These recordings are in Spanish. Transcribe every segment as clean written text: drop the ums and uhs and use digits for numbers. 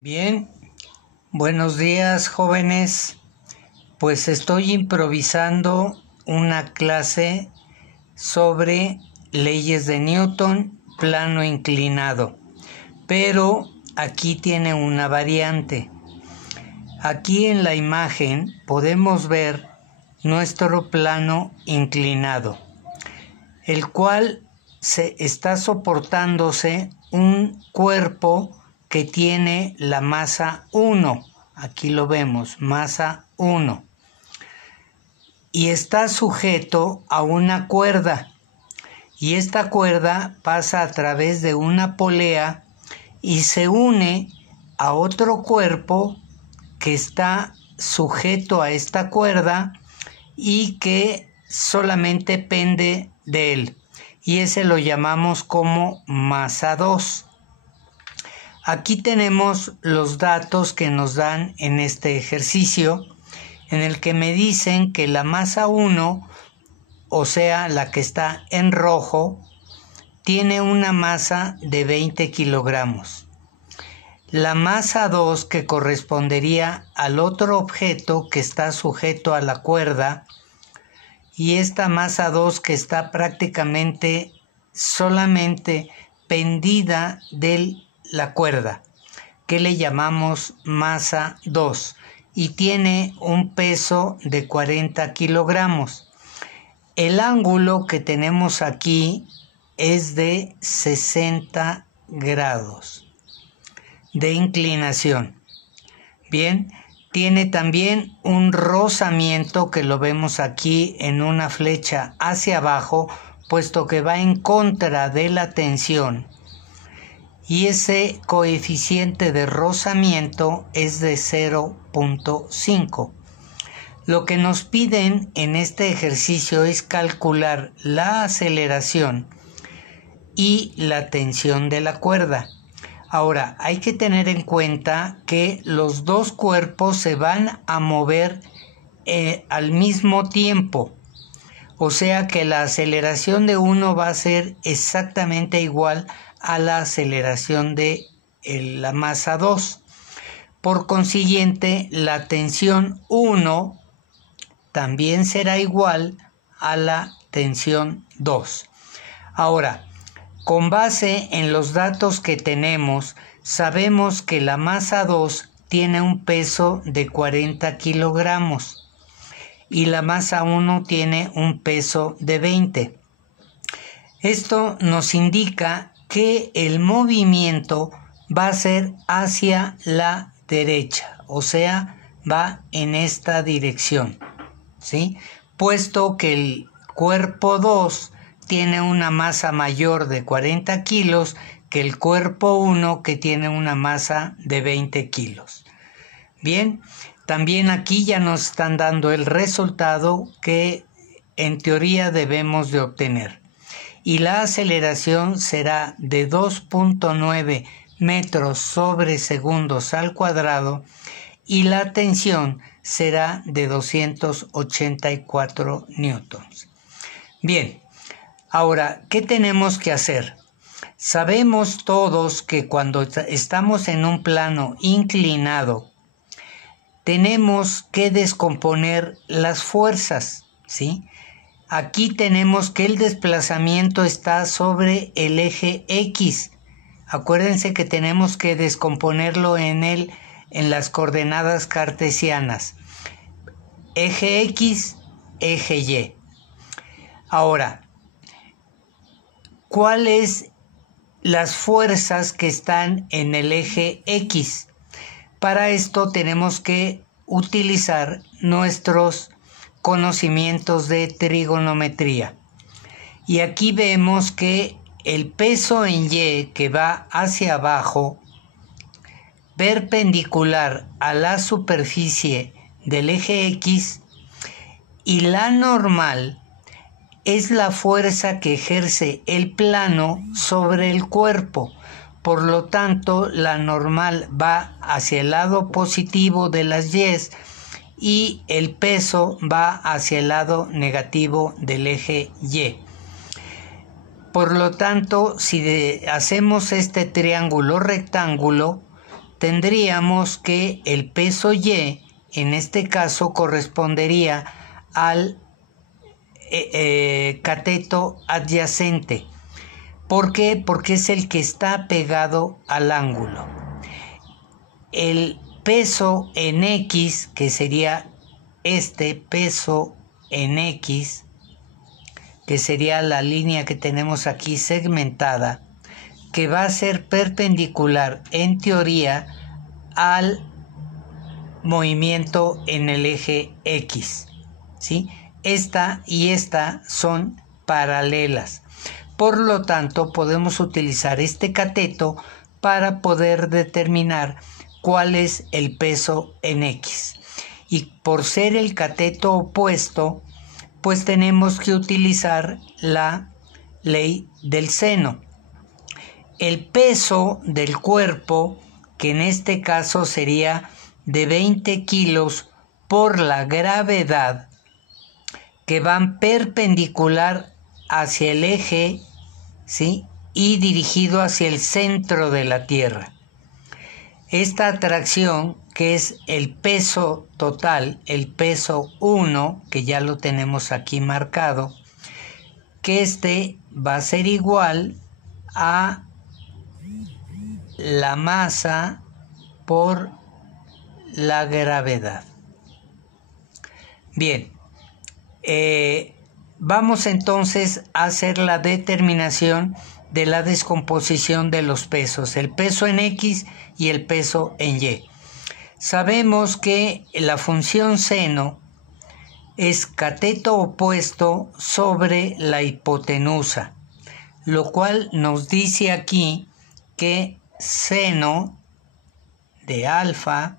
Bien, buenos días jóvenes. Pues estoy improvisando una clase sobre leyes de Newton, plano inclinado. Pero aquí tiene una variante. Aquí en la imagen podemos ver nuestro plano inclinado, el cual está soportándose un cuerpo que tiene la masa 1, aquí lo vemos, masa 1, y está sujeto a una cuerda, y esta cuerda pasa a través de una polea y se une a otro cuerpo que está sujeto a esta cuerda y que solamente pende de él, y ese lo llamamos como masa 2. Aquí tenemos los datos que nos dan en este ejercicio, en el que me dicen que la masa 1, o sea, la que está en rojo, tiene una masa de 20 kilogramos. La masa 2, que correspondería al otro objeto que está sujeto a la cuerda, y esta masa 2 que está prácticamente solamente pendida de la cuerda, que le llamamos masa 2, y tiene un peso de 40 kilogramos. El ángulo que tenemos aquí es de 60 grados de inclinación. Bien, tiene también un rozamiento que lo vemos aquí en una flecha hacia abajo, puesto que va en contra de la tensión. Y ese coeficiente de rozamiento es de 0.5. Lo que nos piden en este ejercicio es calcular la aceleración y la tensión de la cuerda. Ahora, hay que tener en cuenta que los dos cuerpos se van a mover al mismo tiempo. O sea que la aceleración de uno va a ser exactamente igual a la aceleración de la masa 2. Por consiguiente, la tensión 1 también será igual a la tensión 2. Ahora, con base en los datos que tenemos, sabemos que la masa 2 tiene un peso de 40 kilogramos y la masa 1 tiene un peso de 20. Esto nos indica que el movimiento va a ser hacia la derecha, o sea, va en esta dirección, ¿sí? Puesto que el cuerpo 2 tiene una masa mayor de 40 kilos que el cuerpo 1, que tiene una masa de 20 kilos. Bien, también aquí ya nos están dando el resultado que en teoría debemos de obtener. Y la aceleración será de 2.9 metros sobre segundos al cuadrado y la tensión será de 284 newtons. Bien, ahora, ¿qué tenemos que hacer? Sabemos todos que cuando estamos en un plano inclinado, tenemos que descomponer las fuerzas, ¿sí? Aquí tenemos que el desplazamiento está sobre el eje X. Acuérdense que tenemos que descomponerlo en las coordenadas cartesianas. Eje X, eje Y. Ahora, ¿cuáles las fuerzas que están en el eje X? Para esto tenemos que utilizar nuestros conocimientos de trigonometría. Y aquí vemos que el peso en Y, que va hacia abajo, perpendicular a la superficie del eje X, y la normal es la fuerza que ejerce el plano sobre el cuerpo. Por lo tanto, la normal va hacia el lado positivo de las Y's y el peso va hacia el lado negativo del eje Y. Por lo tanto, si hacemos este triángulo rectángulo, tendríamos que el peso Y, en este caso, correspondería al cateto adyacente. ¿Por qué? Porque es el que está pegado al ángulo. El peso en X, que sería este peso en X, que sería la línea que tenemos aquí segmentada, que va a ser perpendicular en teoría al movimiento en el eje X, ¿sí? Esta y esta son paralelas. Por lo tanto, podemos utilizar este cateto para poder determinar cuál es el peso en X. Y por ser el cateto opuesto, pues tenemos que utilizar la ley del seno. El peso del cuerpo, que en este caso sería de 20 kilos por la gravedad, que van perpendicular hacia el eje, ¿sí?, y dirigido hacia el centro de la Tierra. Esta atracción, que es el peso total, el peso 1, que ya lo tenemos aquí marcado, que este va a ser igual a la masa por la gravedad. Bien, vamos entonces a hacer la determinación de la descomposición de los pesos, el peso en X y el peso en Y. Sabemos que la función seno es cateto opuesto sobre la hipotenusa, lo cual nos dice aquí que seno de alfa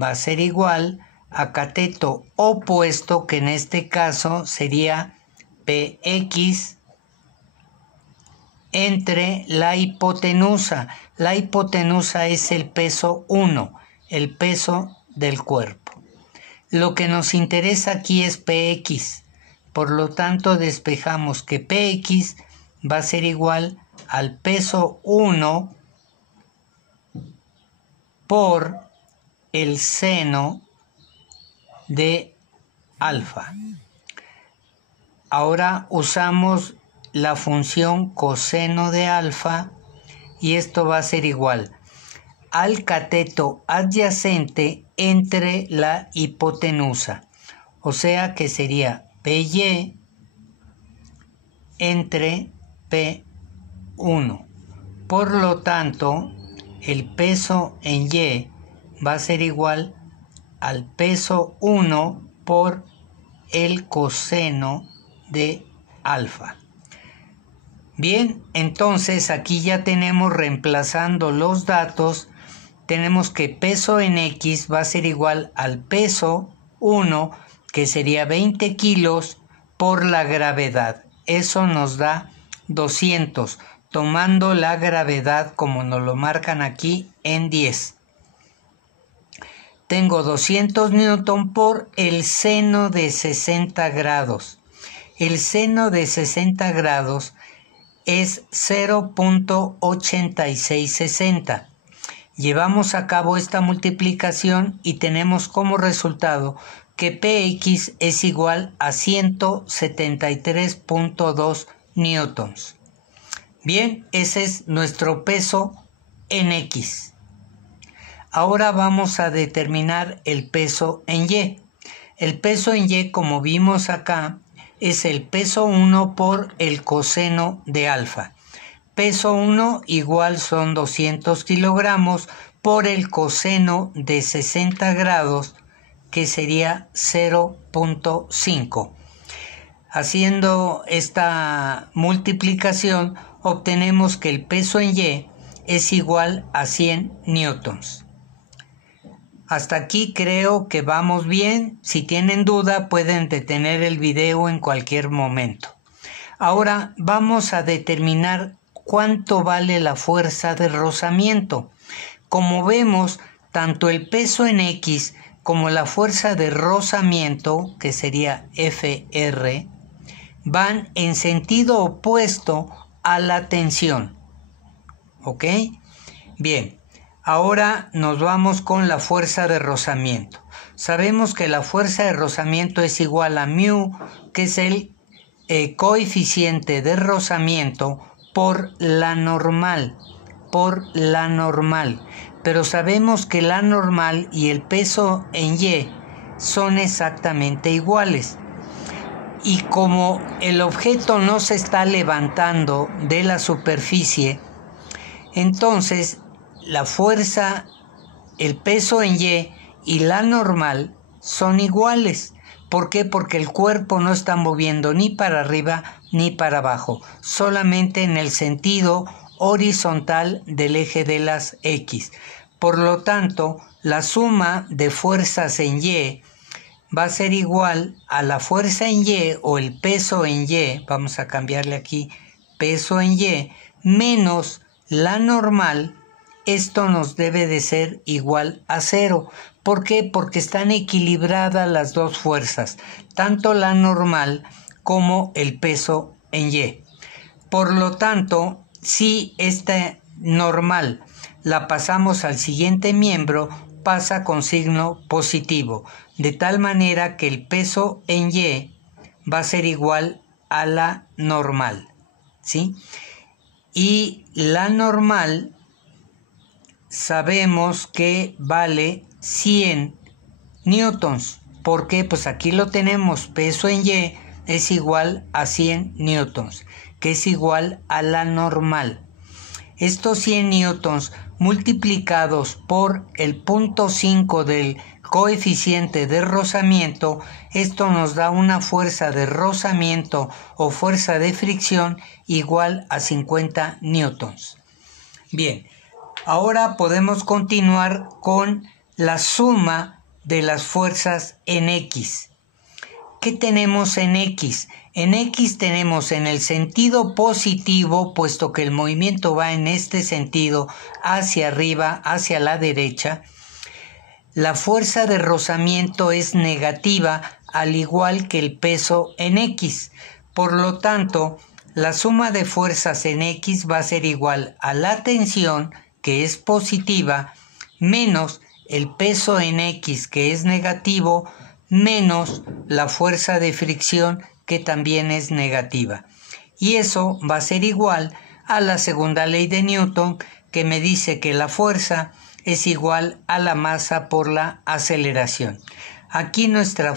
va a ser igual a cateto opuesto, que en este caso sería PX entre la hipotenusa. La hipotenusa es el peso 1, el peso del cuerpo. Lo que nos interesa aquí es PX, por lo tanto despejamos que PX va a ser igual al peso 1 por el seno de alfa. Ahora usamos la función coseno de alfa y esto va a ser igual al cateto adyacente entre la hipotenusa, o sea que sería PY entre P1. Por lo tanto, el peso en Y va a ser igual al peso 1 por el coseno de alfa. Bien, entonces aquí ya tenemos, reemplazando los datos, tenemos que peso en X va a ser igual al peso 1, que sería 20 kilos, por la gravedad. Eso nos da 200, tomando la gravedad como nos lo marcan aquí en 10. Tengo 200 newton por el seno de 60 grados. El seno de 60 grados es 0.8660. Llevamos a cabo esta multiplicación y tenemos como resultado que PX es igual a 173.2 newtons. Bien, ese es nuestro peso en X. Ahora vamos a determinar el peso en Y. El peso en Y, como vimos acá, es el peso 1 por el coseno de alfa. Peso 1 igual son 200 kilogramos por el coseno de 60 grados, que sería 0.5. Haciendo esta multiplicación, obtenemos que el peso en Y es igual a 100 newtons. Hasta aquí creo que vamos bien. Si tienen duda, pueden detener el video en cualquier momento. Ahora vamos a determinar cuánto vale la fuerza de rozamiento. Como vemos, tanto el peso en X como la fuerza de rozamiento, que sería FR, van en sentido opuesto a la tensión. ¿Ok? Bien. Ahora nos vamos con la fuerza de rozamiento. Sabemos que la fuerza de rozamiento es igual a μ, que es el coeficiente de rozamiento por la normal, Pero sabemos que la normal y el peso en Y son exactamente iguales. Y como el objeto no se está levantando de la superficie, entonces la fuerza, el peso en y la normal son iguales. ¿Por qué? Porque el cuerpo no está moviendo ni para arriba ni para abajo, solamente en el sentido horizontal del eje de las X. Por lo tanto, la suma de fuerzas en Y va a ser igual a la fuerza en Y o el peso en Y, vamos a cambiarle aquí, peso en Y, menos la normal. Esto nos debe de ser igual a 0. ¿Por qué? Porque están equilibradas las dos fuerzas, tanto la normal como el peso en Y. Por lo tanto, si esta normal la pasamos al siguiente miembro, pasa con signo positivo, de tal manera que el peso en Y va a ser igual a la normal, ¿sí? Y la normal sabemos que vale 100 newtons. ¿Por qué? Pues aquí lo tenemos, peso en Y es igual a 100 newtons, que es igual a la normal. Estos 100 newtons multiplicados por el 0.5 del coeficiente de rozamiento, esto nos da una fuerza de rozamiento o fuerza de fricción igual a 50 newtons. Bien, ahora podemos continuar con la suma de las fuerzas en X. ¿Qué tenemos en X? En X tenemos en el sentido positivo, puesto que el movimiento va en este sentido, hacia arriba, hacia la derecha, la fuerza de rozamiento es negativa, al igual que el peso en X. Por lo tanto, la suma de fuerzas en X va a ser igual a la tensión, que es positiva, menos el peso en X, que es negativo, menos la fuerza de fricción, que también es negativa. Y eso va a ser igual a la segunda ley de Newton, que me dice que la fuerza es igual a la masa por la aceleración. Aquí nuestra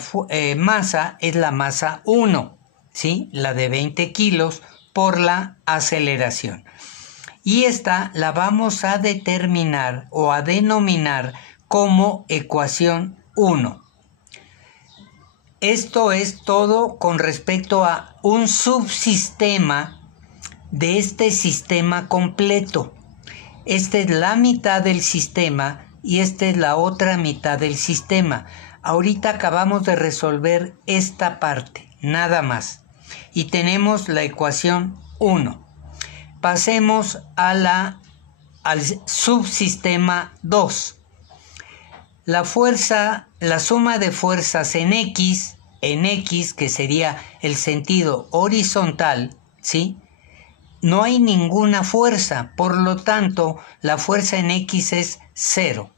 masa es la masa 1, ¿sí? La de 20 kilos por la aceleración. Y esta la vamos a determinar o a denominar como ecuación 1. Esto es todo con respecto a un subsistema de este sistema completo. Esta es la mitad del sistema y esta es la otra mitad del sistema. Ahorita acabamos de resolver esta parte, nada más. Y tenemos la ecuación 1. Pasemos al subsistema 2. La suma de fuerzas en X, que sería el sentido horizontal, ¿sí? No hay ninguna fuerza, por lo tanto, la fuerza en X es 0.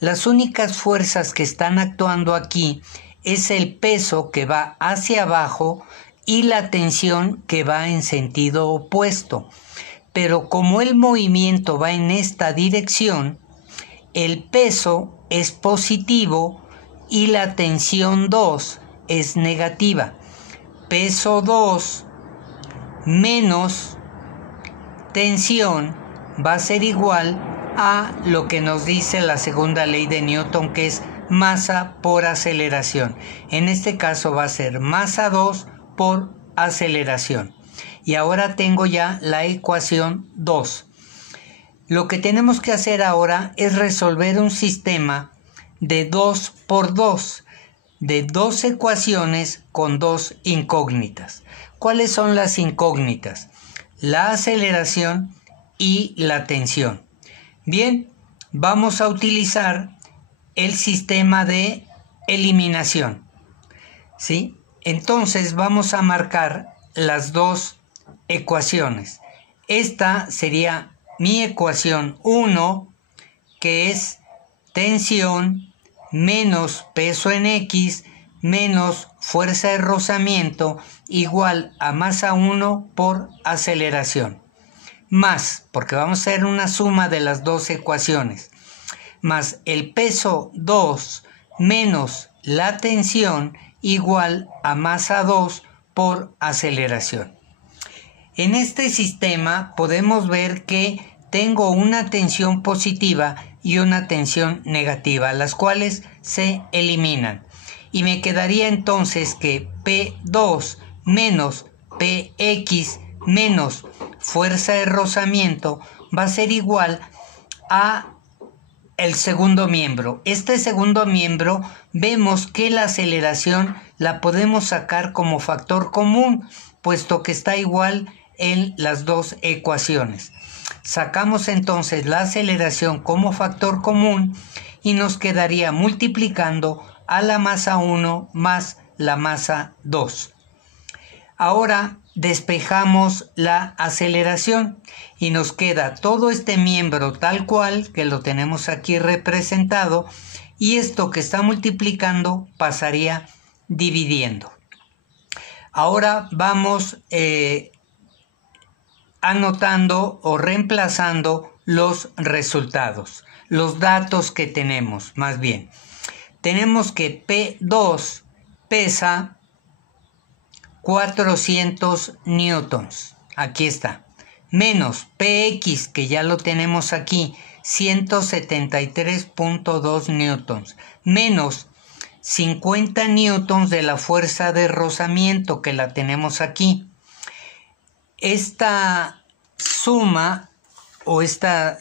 Las únicas fuerzas que están actuando aquí es el peso que va hacia abajo y la tensión que va en sentido opuesto. Pero como el movimiento va en esta dirección, el peso es positivo y la tensión 2 es negativa. Peso 2 menos tensión va a ser igual a lo que nos dice la segunda ley de Newton, que es masa por aceleración. En este caso va a ser masa 2 por aceleración. Y ahora tengo ya la ecuación 2. Lo que tenemos que hacer ahora es resolver un sistema de 2 por 2, de 2 ecuaciones con 2 incógnitas. ¿Cuáles son las incógnitas? La aceleración y la tensión. Bien, vamos a utilizar el sistema de eliminación, ¿sí? Entonces vamos a marcar las dos ecuaciones. Esta sería mi ecuación 1, que es tensión menos peso en X menos fuerza de rozamiento igual a masa 1 por aceleración. Más, porque vamos a hacer una suma de las dos ecuaciones, más el peso 2 menos la tensión igual a masa 2 por aceleración. En este sistema podemos ver que tengo una tensión positiva y una tensión negativa, las cuales se eliminan. Y me quedaría entonces que P2 menos Px menos fuerza de rozamiento va a ser igual a el segundo miembro. Este segundo miembro vemos que la aceleración la podemos sacar como factor común, puesto que está igual en las dos ecuaciones. Sacamos entonces la aceleración como factor común y nos quedaría multiplicando a la masa 1 más la masa 2. Ahora despejamos la aceleración y nos queda todo este miembro tal cual, que lo tenemos aquí representado, y esto que está multiplicando pasaría dividiendo. Ahora vamos anotando o reemplazando los resultados, los datos que tenemos, más bien. Tenemos que P2 pesa 400 newtons, aquí está, menos Px, que ya lo tenemos aquí, 173.2 newtons, menos 50 newtons de la fuerza de rozamiento, que la tenemos aquí. Esta suma o esta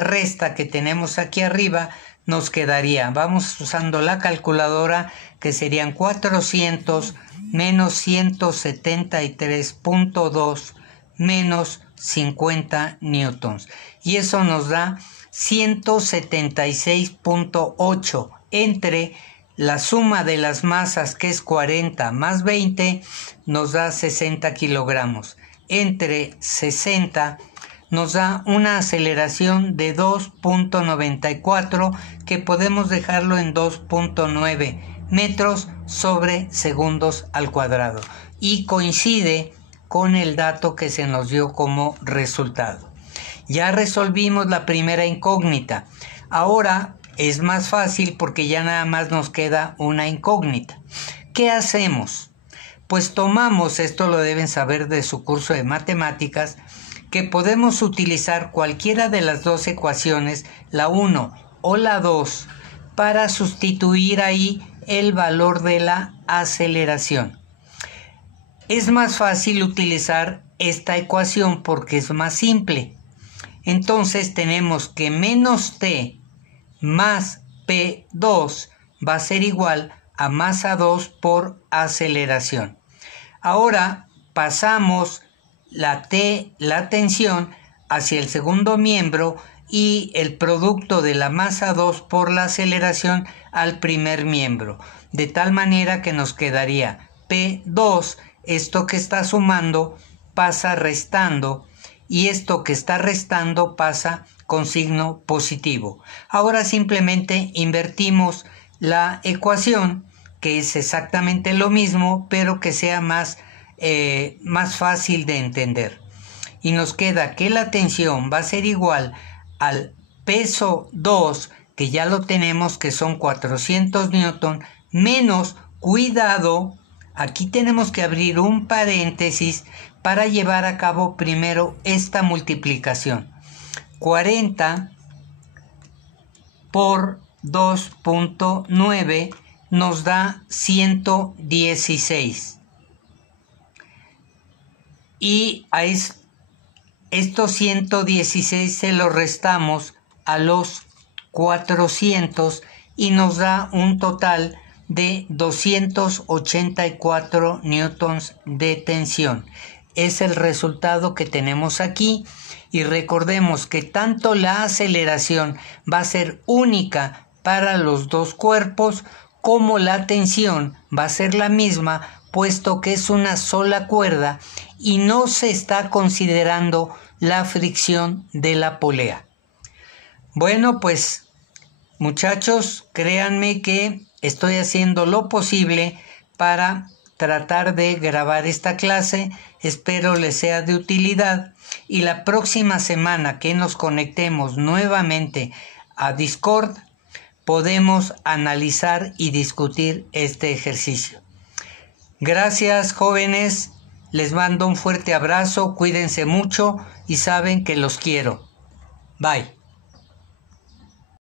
resta que tenemos aquí arriba nos quedaría, vamos usando la calculadora, que serían 400 menos 173.2 menos 50 newtons. Y eso nos da 176.8 entre la suma de las masas, que es 40 más 20, nos da 60 kilogramos. Entre 60 nos da una aceleración de 2.94, que podemos dejarlo en 2.9 metros sobre segundos al cuadrado, y coincide con el dato que se nos dio como resultado. Ya resolvimos la primera incógnita. Ahora es más fácil porque ya nada más nos queda una incógnita. ¿Qué hacemos? Pues tomamos, esto lo deben saber de su curso de matemáticas, que podemos utilizar cualquiera de las dos ecuaciones, la 1 o la 2, para sustituir ahí el valor de la aceleración. Es más fácil utilizar esta ecuación porque es más simple. Entonces tenemos que menos t más P2 va a ser igual a masa 2 por aceleración. Ahora pasamos la tensión hacia el segundo miembro y el producto de la masa 2 por la aceleración al primer miembro, de tal manera que nos quedaría P2, esto que está sumando pasa restando, y esto que está restando pasa con signo positivo. Ahora simplemente invertimos la ecuación, que es exactamente lo mismo, pero que sea más fácil de entender. Y nos queda que la tensión va a ser igual al peso 2, que ya lo tenemos, que son 400 newton, menos, cuidado, aquí tenemos que abrir un paréntesis para llevar a cabo primero esta multiplicación. 40 por 2.9 nos da 116. Y a estos 116 se los restamos a los 400 y nos da un total de 284 newtons de tensión. Es el resultado que tenemos aquí, y recordemos que tanto la aceleración va a ser única para los dos cuerpos, como la tensión va a ser la misma, puesto que es una sola cuerda y no se está considerando la fricción de la polea. Bueno, pues muchachos, créanme que estoy haciendo lo posible para tratar de grabar esta clase. Espero les sea de utilidad y la próxima semana que nos conectemos nuevamente a Discord podemos analizar y discutir este ejercicio. Gracias, jóvenes, les mando un fuerte abrazo, cuídense mucho y saben que los quiero. Bye.